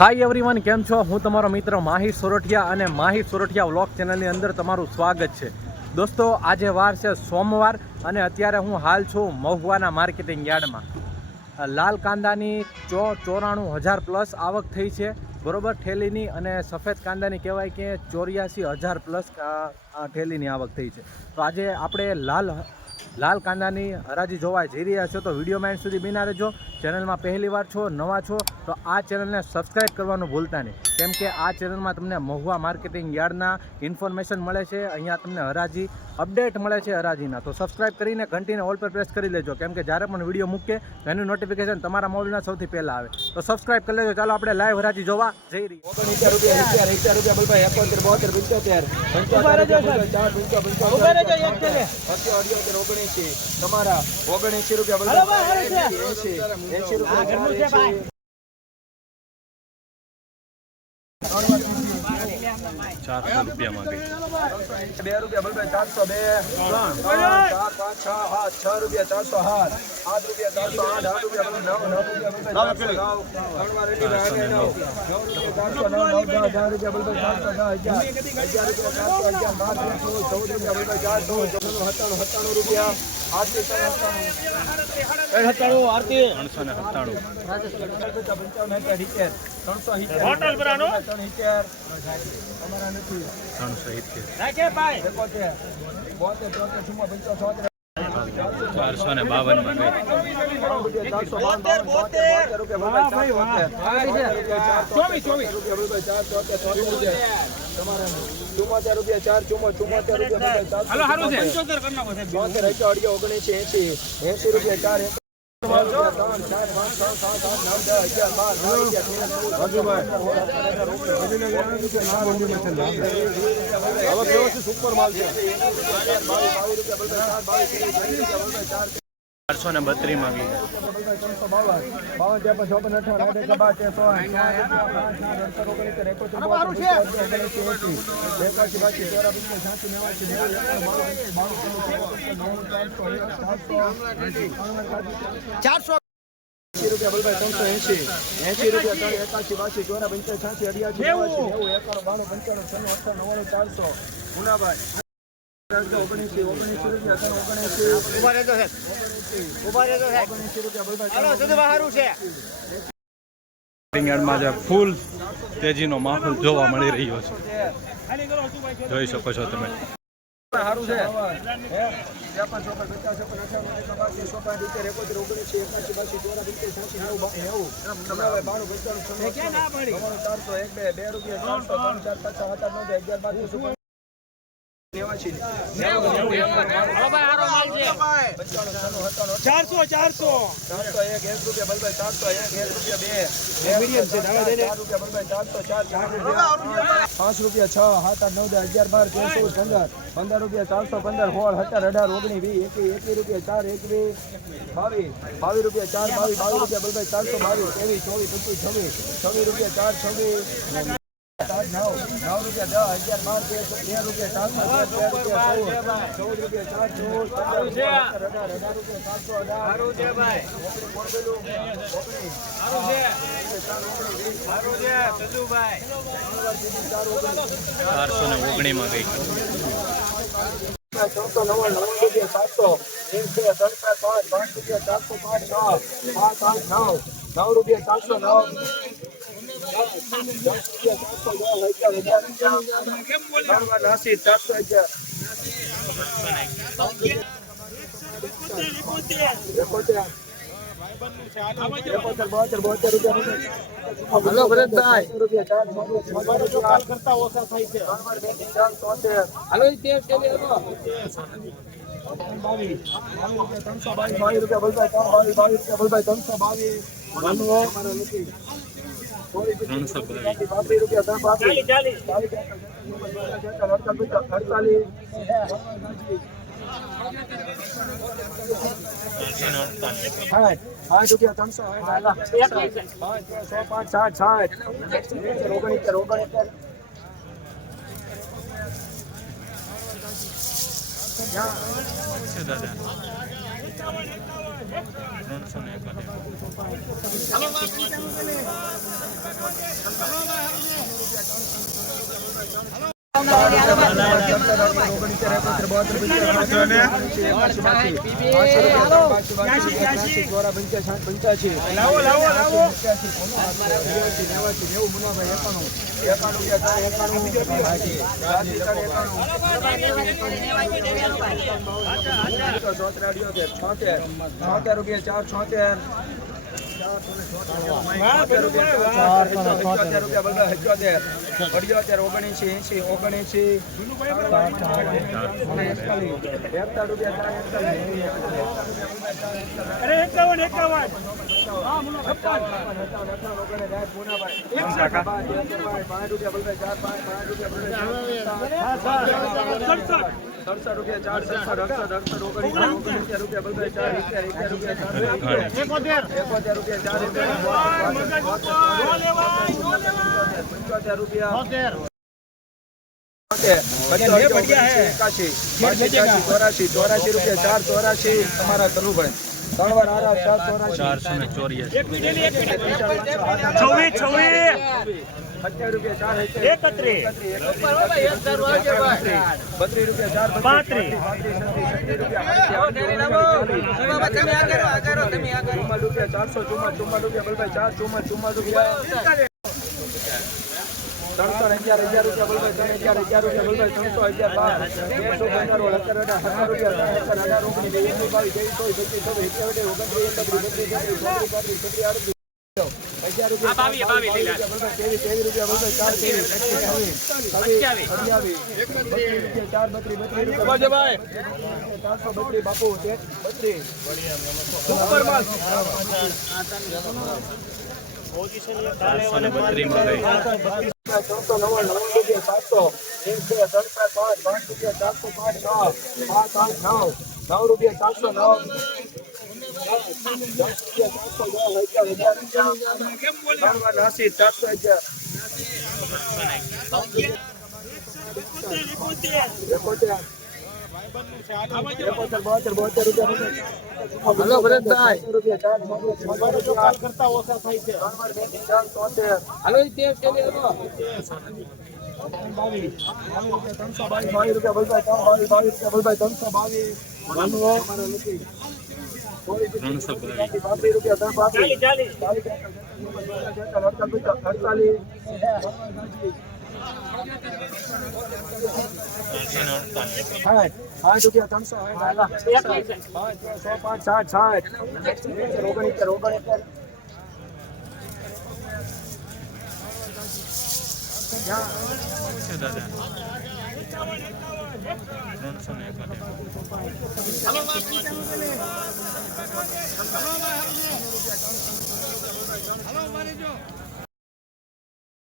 Hi everyone કેમ છો? હું તમારો મિત્ર માહિર સોરઠિયા અને માહિર સોરઠિયા વ્લોગ ચેનલની અંદર તમારું સ્વાગત છે. દોસ્તો, આજે વાર છે સોમવાર અને અત્યારે હું હાલ છું મહુવાના માર્કેટિંગ યાર્ડમાં. લાલ કાંદાની ચો ચોરાણું હજાર પ્લસ આવક થઈ છે. બરોબર, ઠેલીની અને સફેદ કાંદાની કહેવાય કે ચોર્યાસી હજાર પ્લસ ઠેલીની આવક થઈ છે. તો આજે આપણે લાલ લાલ કાંદાની હરાજી જોવા જઈ રહ્યા છો તો વીડિયો માઇન્ડ સુધી બિના રહેજો. ચેનલમાં પહેલી વાર છો, નવા છો તો આ ચેનલને સબસ્ક્રાઇબ કરવાનું ભૂલતા નહીં. કેમ કે આ ચેનલમાં તમને મહુવા માર્કેટિંગ યાર્ડના ઇન્ફોર્મેશન મળે છે અહીંયા તમને હરાજી અપડેટ મળે છે હરાજીના. તો સબસ્ક્રાઇબ કરીને ઘંટીને ઓલ પર પ્રેસ કરી લેજો. કેમ કે જ્યારે પણ વીડિયો મૂકે એનું નોટિફિકેશન તમારા મોબાઈલમાં સૌથી પહેલાં આવે. તો સબસ્ક્રાઇબ કરી લેજો. ચાલો આપણે લાઈવ હરાજી જોવા જઈ રહી. ઓગણીસો રૂપિયા એક્યાર રૂપિયા બોલભાઈ એકોતેર બોતેર પંચોતેર. પંચોતેર ઓગણીસી તમારા ઓગણીસી રૂપિયા એસી રૂપિયા. ચારસો રૂપિયા માંગે. બે. રૂપિયા બોલભાઈ ચારસો બે. ત્રણ ચાર પાંચ છ સાત છ રૂપિયા ચારસો સાત. આઠ રૂપિયા ચારસો આઠ આઠ રૂપિયા નવ નવ રૂપિયા ચારસો નવ ત્રણ રેડી રાખે નવ. નવ. રૂપિયા. ચારસો ને બાવન. બાવનમાં ગઈ ચોવીસ ચોવીસ રૂપિયા ચાર ચોતેર ચોતેર રૂપિયા ચુમ્મોતેર રૂપિયા ચાર ચુમ્મો ચુમ્મોતેર રૂપિયા બોલભાઈ ચારસો બોતેર અગિયાર અઢી ઓગણીસી એસી એસી રૂપિયા ચાર સુપર માલ છે ચારસો ને પિસ્તાલીસ ચારસો એંસી રૂપિયા બલભાઈ ત્રણસો એસી એંસી રૂપિયા ત્રણ એકાસી બાસી ચોરા પંચાસી છ્યાસી અઢિયાસી નેવું એકાણું બાણું પંચાણું છન્નું અઠાણું નવ્વાણું ચારસો. ગુનાભાઈ ઓગણીસી ઓગણીસી રૂપિયા માહોલ જોવા મળી રહ્યો છે. જોઈ શકો છો તમે. સારું છે ત્રેપન પચાસ સિત્તેર ઓગણીસી એકાસી બાસી ચોરા પંચાણું ચારસો એક બે બે રૂપિયા ચારસો ત્રણ ચાર પાંચ હતા નવ અગિયાર બાર ચારસો ચારસો ચારસો. એક એક રૂપિયા બલભાઈ ચારસો એક એક રૂપિયા બે બે મીડિયમ છે ચાર રૂપિયા બલભાઈ ચારસો ચાર ચાર રૂપિયા પાંચ રૂપિયા છ સાત આઠ નવ દસ અગિયાર બાર તેર ચૌદ પંદર પંદર રૂપિયા ચારસો પંદર સોળ સત્તર અઢાર ઓગણીસ વીસ એકવીસ એકવીસ રૂપિયા ચાર એકવીસ બાવીસ બાવીસ રૂપિયા ચાર બાવીસ બાવીસ રૂપિયા બલભાઈ ચારસો બાવીસ ત્રેવીસ ચોવીસ પચીસ છવ્વીસ છવ્વીસ રૂપિયા ચાર છવ્વીસ ચાર નવ નવ રૂપિયા દસ અગિયાર બાર તેર તેર રૂપિયા ચારસો તેર રૂપિયા ચૌદ રૂપિયા ચાર ચૌદ પંદર અઢાર અઢાર રૂપિયા ચારસો અઢાર ચારસો ને ઓગણીમાં ગઈ. ત્રણસો નવ્વાણું રૂપિયા સાતસો એક બે ત્રણ પાંચ પાંચ રૂપિયા ચારસો પાંચ નવ સાત આઠ નવ નવ રૂપિયા ચારસો નવ હલો ભરતભાઈ કરતા ઓછા થાય છે હાલો બાવીસ ત્રણસો બાવીસ બાવીસ રૂપિયા બોલભાઈ ત્રણ બાવીસ બોલભાઈ ત્રણસો બાવીસ. ત્રણસો સાઠ રૂપિયા ત્રણસો સાઠ સો પાંચ સાઠ સાઠ ઓગણીસેર ઓગણીસેર છે દાદા લાવો લાવો લાવો નેવું મુનાભાઈ એકાણું એકાણું રૂપિયા ચાર છોતેર રૂપિયા ચાર છોતેર ઓગણએંશી એંશી ઓગણએંશી અરે એકાવન એકાવન સડસઠ રૂપિયા ચાર સડસઠ અડસઠ અડસઠ ઓગણીસ ઓગણીસ રૂપિયા બધાય ચાર અગિયાર અગિયાર રૂપિયા એકોતેર. રૂપિયા ચાર પંચોતેર રૂપિયા. એકાશી ચોરાશી ચોરાશી રૂપિયા ચાર ચોરાશી. તમારા કરુભાઈ ચારસો ને ચોર્યાસી. છવ્વીસ છવ્વીસ. સત્યાવીસ રૂપિયા ચાર એકત્રીસ. બત્રીસ રૂપિયા ચાર પાંત્રીસ. ચારસો ચુમ્માલીસ ચુમ્માલીસ રૂપિયા બલભાઈ ચાર ચુમ્મા ચુમ્મા રૂપિયા ત્રણસો ને અગિયાર અગિયાર રૂપિયા બલભાઈ ત્રણ અગિયાર અગિયાર રૂપિયા બલભાઈ ત્રણસો અગિયાર બાર. તેરસો પંદર સત્તર અઢાર રૂપિયા ત્રણ સત્તર ઓગણીસ વીસ બાવીસ ત્રેવીસ પચીસ છવ્વીસ સત્યાવીસ ઓગણત્રીસ એકત્રીસ બત્રીસ ચોત્રીસ પાંત્રીસ છત્રીસ આડત્રીસ અગિયાર રૂપિયા ત્રેવીસ ત્રેવીસ રૂપિયા બલભાઈ ચાર ત્રેવીસ પચીસ છવ્વીસ છવ્વીસ અઠ્યાવીસ ચાર બત્રીસ બત્રીસ રૂપિયા ચારસો બત્રીસ બાપુ બત્રીસ. સુપર માલ. ચારસો ને બત્રીસમાં ગઈ ચારસો નવ્વાણું. નવ રૂપિયા સાતસો એક બે પાંચ પાંચ રૂપિયા ચારસો પાંચ નવ પાંચ આઠ નવ નવ રૂપિયા ચારસો નવ એકોતેર એકોતેર બોતેર બોતેર રૂપિયા હલો ભરતભાઈ. છે ચાર તોતેર હાલો? બાવીસ ત્રણસો બાવીસ બાવીસ રૂપિયા બોલભાઈ બાવીસ બાવીસ રૂપિયા બોલભાઈ ત્રણસો બાવીસ ત્રણસો બાવીસ રૂપિયા પાંત્રીસ અડતાલીસ. હા સાઠ રૂપિયા ત્રણસો સો પાંચ સાઠ સાઠ રોગણી ઓગણીતેર હલો